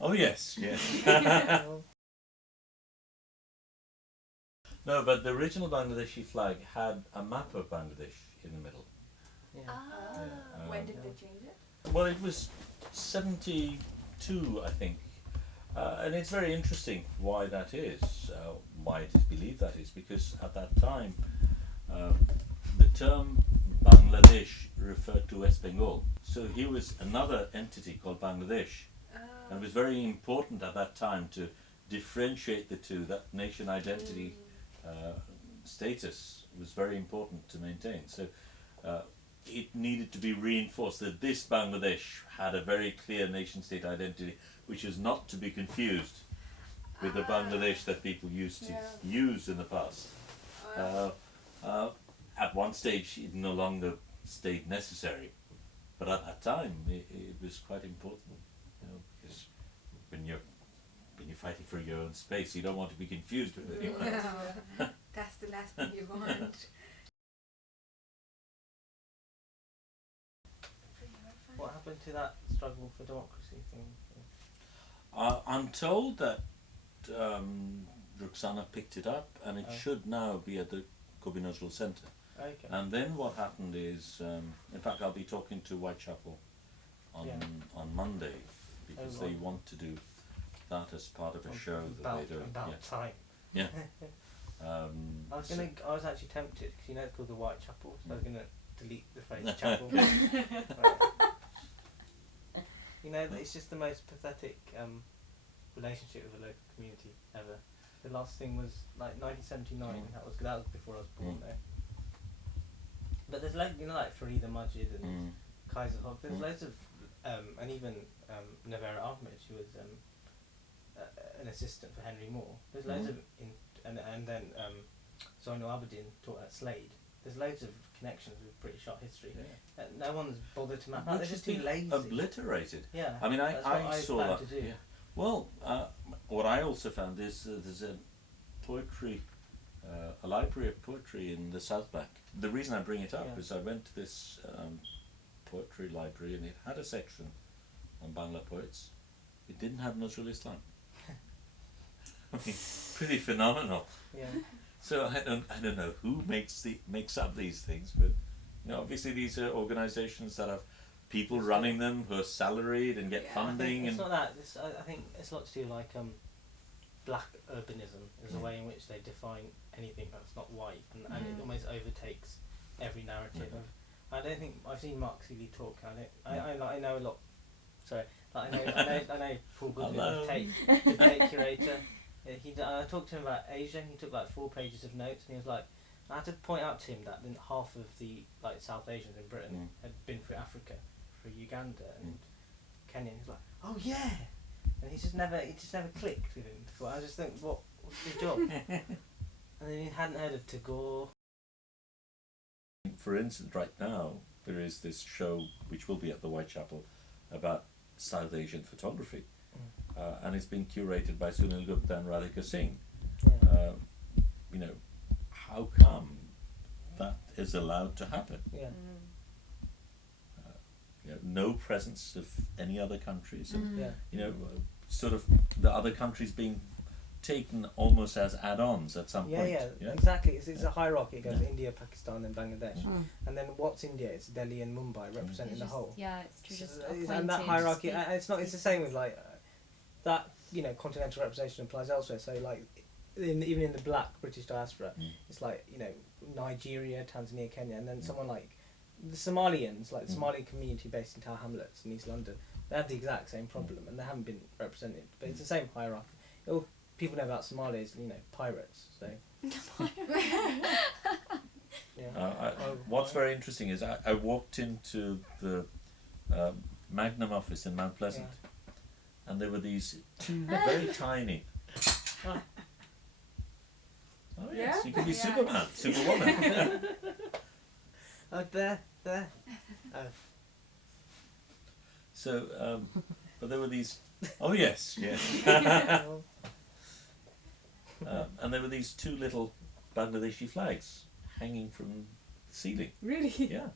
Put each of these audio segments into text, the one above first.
Oh yes, yes. No, but the original Bangladeshi flag had a map of Bangladesh in the middle. Yeah. Yeah, When did they change it? Well, it was 72, I think. And it's very interesting why that is, why it is believed that is, because at that time uh, the term Bangladesh referred to West Bengal. So here was another entity called Bangladesh, and it was very important at that time to differentiate the two. That nation identity status was very important to maintain. So it needed to be reinforced that this Bangladesh had a very clear nation state identity, which is not to be confused with the Bangladesh that people used to use in the past. At one stage it no longer stayed necessary, but at that time it was quite important, because when you're fighting for your own space, you don't want to be confused with anyone else. No, that's the last thing you want. What happened to that struggle for democracy thing? I'm told that Ruxana picked it up, and it should now be at the Kobe Nazrul Centre. Okay. And then what happened is, in fact, I'll be talking to Whitechapel on Monday, because they want to do that as part of a show that they do. About time. Yeah. I was actually tempted, because it's called the Whitechapel, so I was gonna delete the phrase chapel. It's just the most pathetic relationship with a local community ever. The last thing was like 1979. That was before I was born though. But there's like Farida Majid and Kaiser Hogg. There's loads of and even Navera Ahmed, who was an assistant for Henry Moore. There's loads of and then Zainul Abidin taught at Slade. There's loads of connections with British art history. Yeah. No one's bothered to map out. They're just too lazy. Obliterated. Yeah. I mean, I saw that. To do. Yeah. Well, what I also found is there's a poetry, a library of poetry in the South Bank. The reason I bring it up is I went to this poetry library, and it had a section on Bangla poets. It didn't have Nazrul Islam. I mean, pretty phenomenal. Yeah. So I don't know who makes up these things, but obviously these are organisations that have people running them who are salaried and get funding. It's not that. I think it's a lot to do like black urbanism is the way in which they define anything that's not white, and it almost overtakes every narrative. I don't think I've seen Mark Seeley talk. I know a lot. Sorry, I know Paul Goodwin, the Tate curator. I talked to him about Asia. He took like 4 pages of notes, and he was like, I had to point out to him that half of the South Asians in Britain had been through Africa, through Uganda and Kenya. And he's like, oh yeah, and it just never clicked with him. So I just think, what's his job? And then he hadn't heard of Tagore. For instance, right now there is this show which will be at the Whitechapel about South Asian photography. And it's been curated by Sunil Gupta and Radhika Singh. How come that is allowed to happen? No presence of any other countries, and sort of the other countries being taken almost as add-ons at some point. Exactly. It's a hierarchy. It goes India, Pakistan, and Bangladesh, and then what's India? It's Delhi and Mumbai representing the whole. Yeah, it's true. Just and that hierarchy, it's not. It's the same with that. Continental representation applies elsewhere. So even in the black British diaspora, it's Nigeria, Tanzania, Kenya, and then someone like the Somalians, the Somali community based in Tower Hamlets in East London, they have the exact same problem, and they haven't been represented. But it's the same hierarchy. People know about Somalis, pirates. So. What's very interesting is I walked into the Magnum office in Mount Pleasant, and there were these two very tiny. Oh yes, you can be Superman, Superwoman. There. So, but there were these. Oh yes. And there were these 2 little Bangladeshi flags hanging from the ceiling. Really? Yeah.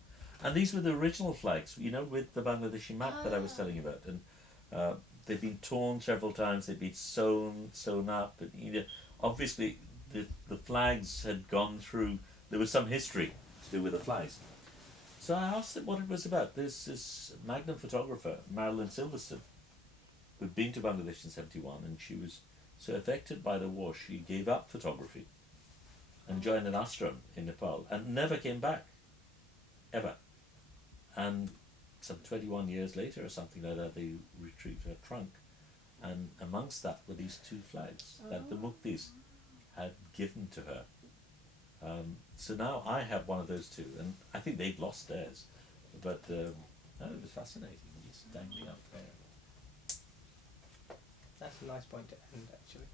And these were the original flags, with the Bangladeshi map that I was telling you about. And they've been torn several times. They've been sewn up, and obviously the flags had gone through. There was some history to do with the flags. So I asked them what it was about. There's this Magnum photographer, Marilyn Silverstone, who'd been to Bangladesh in '71, and she was so affected by the war she gave up photography and joined an ashram in Nepal and never came back, ever. And some 21 years later or something like that, they retrieved her trunk, and amongst that were these two flags that the Muktis had given to her. So now I have one of those two, and I think they've lost theirs. But no, it was fascinating, just dangling up there. That's a nice point to end, actually.